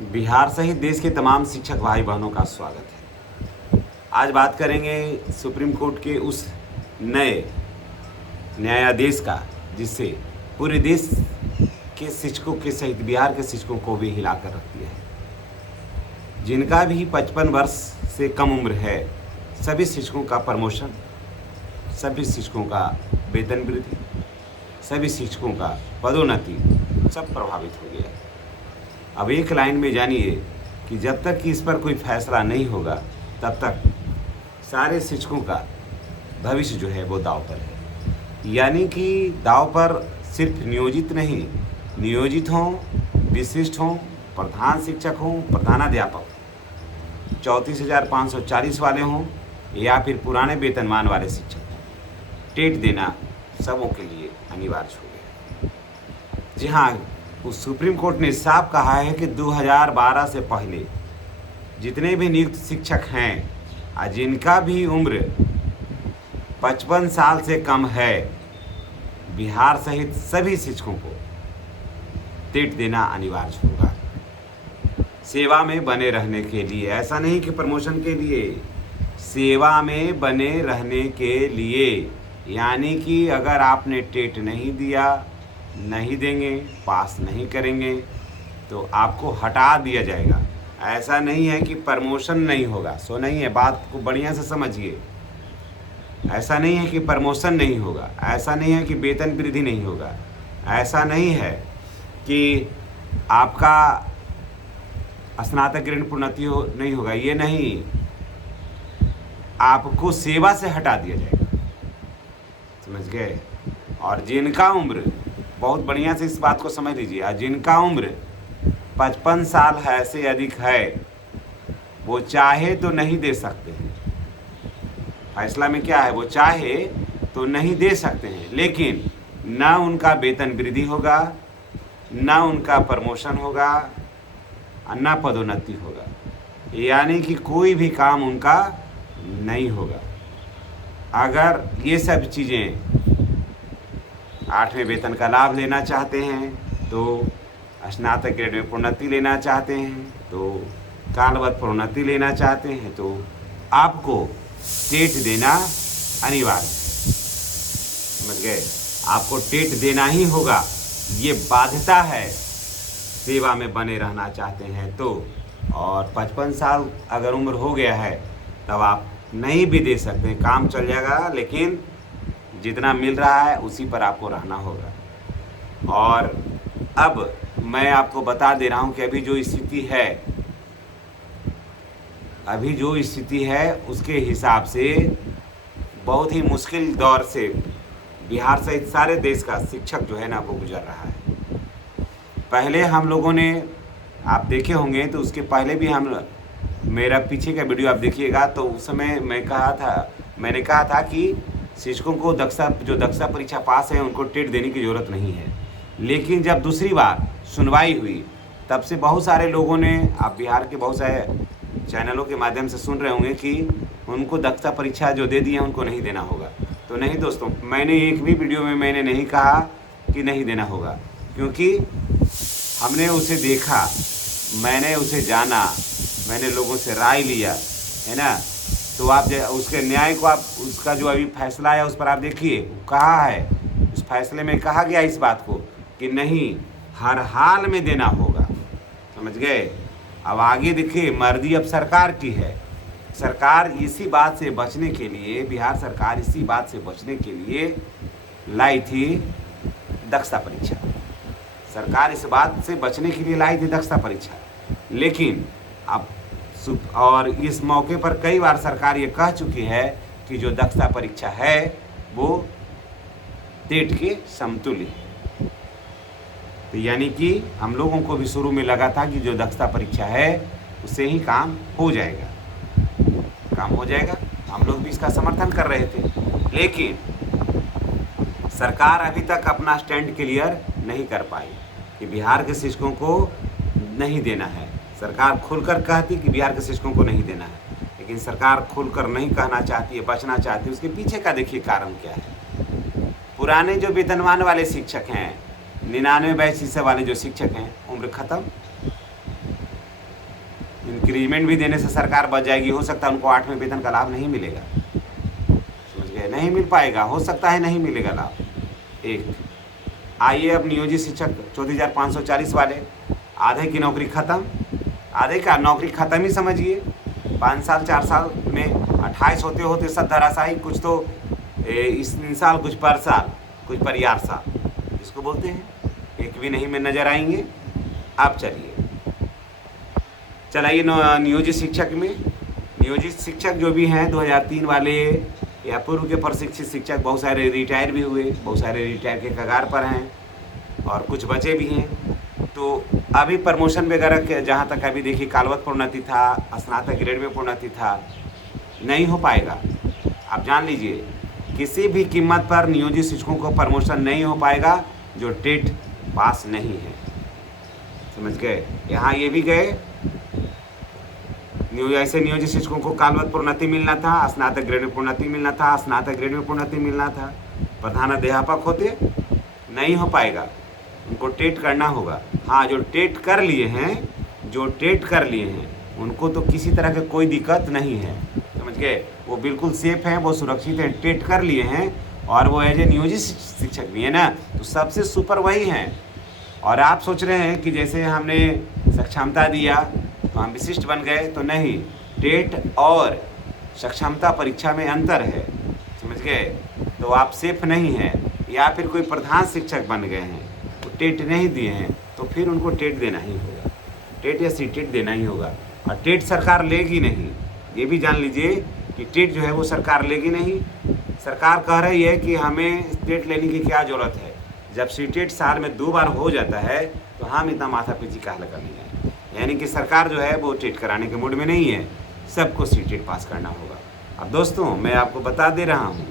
बिहार सहित देश के तमाम शिक्षक भाई बहनों का स्वागत है। आज बात करेंगे सुप्रीम कोर्ट के उस नए न्यायाधीश का जिससे पूरे देश के शिक्षकों के सहित बिहार के शिक्षकों को भी हिलाकर रख दिया है। जिनका भी 55 वर्ष से कम उम्र है, सभी शिक्षकों का प्रमोशन, सभी शिक्षकों का वेतन वृद्धि, सभी शिक्षकों का पदोन्नति सब प्रभावित हो गया है। अब एक लाइन में जानिए कि जब तक कि इस पर कोई फैसला नहीं होगा तब तक सारे शिक्षकों का भविष्य जो है वो दांव पर है। यानी कि दांव पर सिर्फ नियोजित नहीं, नियोजित हों, विशिष्ट हों, प्रधान शिक्षक हों, प्रधानाध्यापक 34,540 वाले हों या फिर पुराने वेतनमान वाले शिक्षक, टेट देना सबों के लिए अनिवार्य हो गया। जी हाँ, उस सुप्रीम कोर्ट ने साफ कहा है कि 2012 से पहले जितने भी नियुक्त शिक्षक हैं और जिनका भी उम्र 55 साल से कम है, बिहार सहित सभी शिक्षकों को टेट देना अनिवार्य होगा सेवा में बने रहने के लिए। ऐसा नहीं कि प्रमोशन के लिए, सेवा में बने रहने के लिए। यानी कि अगर आपने टेट नहीं दिया, नहीं देंगे, पास नहीं करेंगे तो आपको हटा दिया जाएगा। ऐसा नहीं है कि प्रमोशन नहीं होगा, सो नहीं है, बात को बढ़िया से समझिए। ऐसा नहीं है कि प्रमोशन नहीं होगा, ऐसा नहीं है कि वेतन वृद्धि नहीं होगा, ऐसा नहीं है कि आपका स्नातक ग्रेड प्रोन्नति नहीं होगा, ये नहीं, आपको सेवा से हटा दिया जाएगा। समझ गए? और जिनका उम्र, बहुत बढ़िया से इस बात को समझ लीजिए, जिनका उम्र 55 साल है से अधिक है, वो चाहे तो नहीं दे सकते हैं। फैसला में क्या है, वो चाहे तो नहीं दे सकते हैं, लेकिन ना उनका वेतन वृद्धि होगा, ना उनका प्रमोशन होगा, ना पदोन्नति होगा। यानी कि कोई भी काम उनका नहीं होगा। अगर ये सब चीज़ें 8वें वेतन का लाभ लेना चाहते हैं, तो स्नातक ग्रेड में प्रोन्नति लेना चाहते हैं, तो कालवत प्रोन्नति लेना चाहते हैं, तो आपको टेट देना अनिवार्य। समझ गए? आपको टेट देना ही होगा, ये बाध्यता है सेवा में बने रहना चाहते हैं तो। और 55 साल अगर उम्र हो गया है तब आप नहीं भी दे सकते, काम चल जाएगा, लेकिन जितना मिल रहा है उसी पर आपको रहना होगा। और अब मैं आपको बता दे रहा हूं कि अभी जो स्थिति है उसके हिसाब से बहुत ही मुश्किल दौर से बिहार सहित सारे देश का शिक्षक जो है ना वो गुजर रहा है। पहले हम लोगों ने, आप देखे होंगे तो उसके पहले भी मेरा पीछे का वीडियो आप देखिएगा तो उस समय मैंने कहा था कि शिक्षकों को दक्षता परीक्षा पास है उनको टेट देने की ज़रूरत नहीं है। लेकिन जब दूसरी बार सुनवाई हुई तब से बहुत सारे लोगों ने, आप बिहार के बहुत सारे चैनलों के माध्यम से सुन रहे होंगे कि उनको दक्षता परीक्षा जो दे दी है उनको नहीं देना होगा। तो नहीं दोस्तों, मैंने एक भी वीडियो में मैंने नहीं कहा कि नहीं देना होगा, क्योंकि हमने उसे देखा, मैंने उसे जाना, मैंने लोगों से राय लिया, है ना। तो आप उसके न्याय को, आप उसका जो अभी फैसला है उस पर आप देखिए, कहा है उस फैसले में, कहा गया इस बात को कि नहीं, हर हाल में देना होगा। समझ गए? अब आगे देखिए, मर्जी अब सरकार की है। सरकार इसी बात से बचने के लिए, बिहार सरकार इसी बात से बचने के लिए लाई थी दक्षता परीक्षा। सरकार इस बात से बचने के लिए लाई थी दक्षता परीक्षा। लेकिन अब और इस मौके पर कई बार सरकार ये कह चुकी है कि जो दक्षता परीक्षा है वो टेट के समतुल्य है। तो यानी कि हम लोगों को भी शुरू में लगा था कि जो दक्षता परीक्षा है उससे ही काम हो जाएगा, हम लोग भी इसका समर्थन कर रहे थे। लेकिन सरकार अभी तक अपना स्टैंड क्लियर नहीं कर पाई कि बिहार के शिक्षकों को नहीं देना है। सरकार खुलकर कहती कि बिहार के शिक्षकों को नहीं देना है, लेकिन सरकार खुलकर नहीं कहना चाहती है, बचना चाहती है। उसके पीछे का देखिए कारण क्या है। पुराने जो वेतनमान वाले शिक्षक हैं, 99 बैच वाले जो शिक्षक हैं, उम्र ख़त्म, इंक्रीमेंट भी देने से सरकार बच जाएगी। हो सकता है उनको 8वें वेतन का लाभ नहीं मिलेगा, समझ गए, नहीं मिल पाएगा, हो सकता है नहीं मिलेगा लाभ। एक आइए अब नियोजित शिक्षक 34,540 वाले, आधे की नौकरी ख़त्म, आधे का नौकरी ख़त्म ही समझिए। 5 साल 4 साल में 28 होते होते सब धराशायी, कुछ तो इस साल, कुछ पर साल, कुछ पर यार साल, इसको बोलते हैं, एक भी नहीं में नज़र आएंगे। आप चलाइए नियोजित शिक्षक में। नियोजित शिक्षक जो भी हैं 2003 वाले या पूर्व के प्रशिक्षित शिक्षक, बहुत सारे रिटायर भी हुए, बहुत सारे रिटायर के कगार पर हैं और कुछ बचे भी हैं। तो अभी प्रमोशन वगैरह के जहाँ तक अभी देखिए कालवत प्रोन्नति था, स्नातक ग्रेड में प्रोन्नति था, नहीं हो पाएगा। आप जान लीजिए किसी भी कीमत पर नियोजित शिक्षकों को प्रमोशन नहीं हो पाएगा जो टेट पास नहीं है, समझ गए। यहाँ ये भी गए, ऐसे नियोजित शिक्षकों को कालवत प्रोन्नति मिलना था, स्नातक ग्रेड में प्रोन्नति मिलना था, स्नातक ग्रेड में प्रोन्नति मिलना था, प्रधानाध्यापक होते, नहीं हो पाएगा, उनको टेट करना होगा। हाँ, जो टेट कर लिए हैं उनको तो किसी तरह की कोई दिक्कत नहीं है, समझ गए, वो बिल्कुल सेफ हैं, वो सुरक्षित हैं, टेट कर लिए हैं और वो एज ए नियोजित शिक्षक भी है ना, तो सबसे सुपर वही हैं। और आप सोच रहे हैं कि जैसे हमने सक्षमता दिया तो हम विशिष्ट बन गए, तो नहीं, टेट और सक्षमता परीक्षा में अंतर है, समझ गए। तो आप सेफ नहीं हैं, या फिर कोई प्रधान शिक्षक बन गए हैं तो टेट नहीं दिए हैं, तो फिर उनको टेट देना ही होगा, टेट या सीटेट देना ही होगा। और टेट सरकार लेगी नहीं, ये भी जान लीजिए कि टेट जो है वो सरकार लेगी नहीं। सरकार कह रही है कि हमें टेट लेने की क्या ज़रूरत है, जब सीटेट साल में 2 बार हो जाता है तो हम इतना माथा पीछी काहे करनी है। यानी कि सरकार जो है वो टेट कराने के मूड में नहीं है, सबको सीटेट पास करना होगा। अब दोस्तों मैं आपको बता दे रहा हूँ,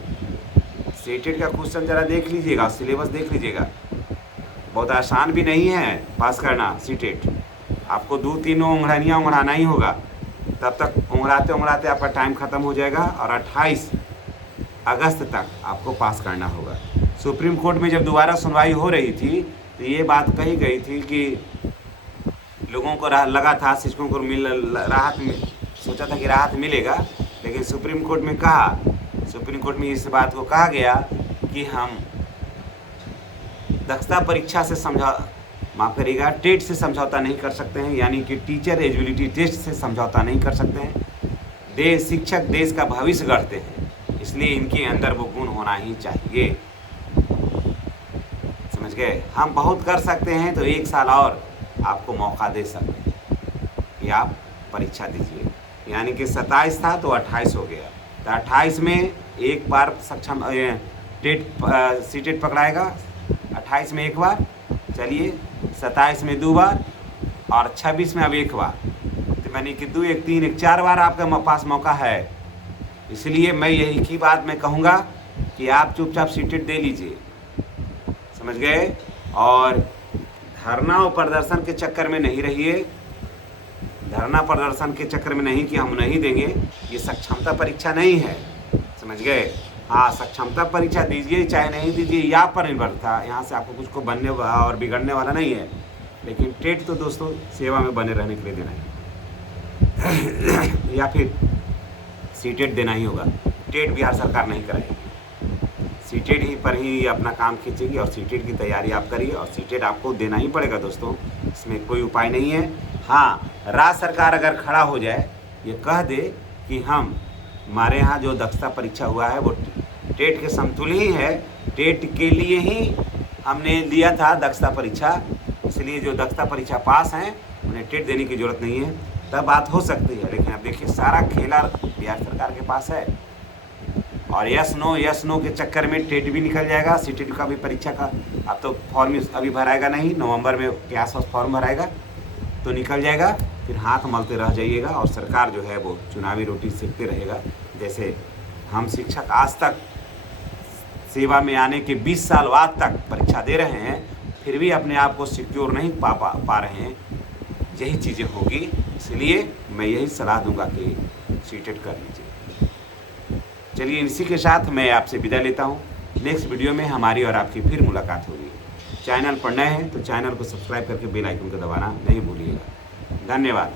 सीटेट का क्वेश्चन ज़रा देख लीजिएगा, सिलेबस देख लीजिएगा, बहुत आसान भी नहीं है पास करना सीटेट। आपको 2-3 उंगड़ानियाँ उंगड़ाना ही होगा, तब तक उंगड़ाते उंगड़ाते आपका टाइम ख़त्म हो जाएगा और 28 अगस्त तक आपको पास करना होगा। सुप्रीम कोर्ट में जब दोबारा सुनवाई हो रही थी तो ये बात कही गई थी कि लोगों को लगा था, शिक्षकों को सोचा था कि राहत मिलेगा, लेकिन सुप्रीम कोर्ट में इस बात को कहा गया कि हम दक्षता परीक्षा से टेट से समझौता नहीं कर सकते हैं, यानी कि टीचर एलिजिबिलिटी टेस्ट से समझौता नहीं कर सकते हैं। शिक्षक देश का भविष्य गढ़ते हैं, इसलिए इनके अंदर वो गुण होना ही चाहिए, समझ गए। हम बहुत कर सकते हैं तो 1 साल और आपको मौका दे सकते हैं कि आप परीक्षा दीजिए, यानी कि 27 था तो 28 हो गया, तो 28 में एक बार सीटेट पकड़ाएगा, 28 में 1 बार, चलिए 27 में 2 बार और 26 में अब 1 बार, तो मैंने कि 2 1 3 1 4 बार आपके पास मौका है। इसलिए मैं यही की बात मैं कहूँगा कि आप चुपचाप सीटेट दे लीजिए, समझ गए। और धरना और प्रदर्शन के चक्कर में नहीं रहिए, धरना प्रदर्शन के चक्कर में नहीं कि हम नहीं देंगे, ये सक्षमता परीक्षा नहीं है, समझ गए। हाँ, सक्षमता परीक्षा दीजिए चाहे नहीं दीजिए, या पर निर्भर था, यहाँ से आपको कुछ को बनने और बिगड़ने वाला नहीं है, लेकिन टेट तो दोस्तों सेवा में बने रहने के लिए देना है या फिर सीटेट देना ही होगा। टेट बिहार सरकार नहीं कराएगी, सीटेट ही पर ही अपना काम खींचेगी और सीटेट की तैयारी आप करिए और सीटेट आपको देना ही पड़ेगा दोस्तों, इसमें कोई उपाय नहीं है। हाँ, राज्य सरकार अगर खड़ा हो जाए, ये कह दे कि हमारे यहाँ जो दक्षता परीक्षा हुआ है वो टेट के समतुल्य ही है, टेट के लिए ही हमने दिया था दक्षता परीक्षा, इसलिए जो दक्षता परीक्षा पास हैं उन्हें टेट देने की ज़रूरत नहीं है, तब बात हो सकती है। लेकिन अब देखिए सारा खेला बिहार सरकार के पास है और यस नो के चक्कर में टेट भी निकल जाएगा, सीटेट का भी परीक्षा का अब तो फॉर्म अभी भराएगा नहीं, नवंबर में के आसपास फॉर्म भराएगा तो निकल जाएगा, फिर हाथ मलते रह जाइएगा और सरकार जो है वो चुनावी रोटी सेकते रहेगा। जैसे हम शिक्षक आज तक सेवा में आने के 20 साल बाद तक परीक्षा दे रहे हैं, फिर भी अपने आप को सिक्योर नहीं पा रहे हैं, यही चीज़ें होगी। इसलिए मैं यही सलाह दूंगा कि सीटेट कर लीजिए। चलिए इसी के साथ मैं आपसे विदा लेता हूँ, नेक्स्ट वीडियो में हमारी और आपकी फिर मुलाकात होगी। चैनल पर नए हैं तो चैनल को सब्सक्राइब करके बेल आइकन को दबाना नहीं भूलिएगा। धन्यवाद।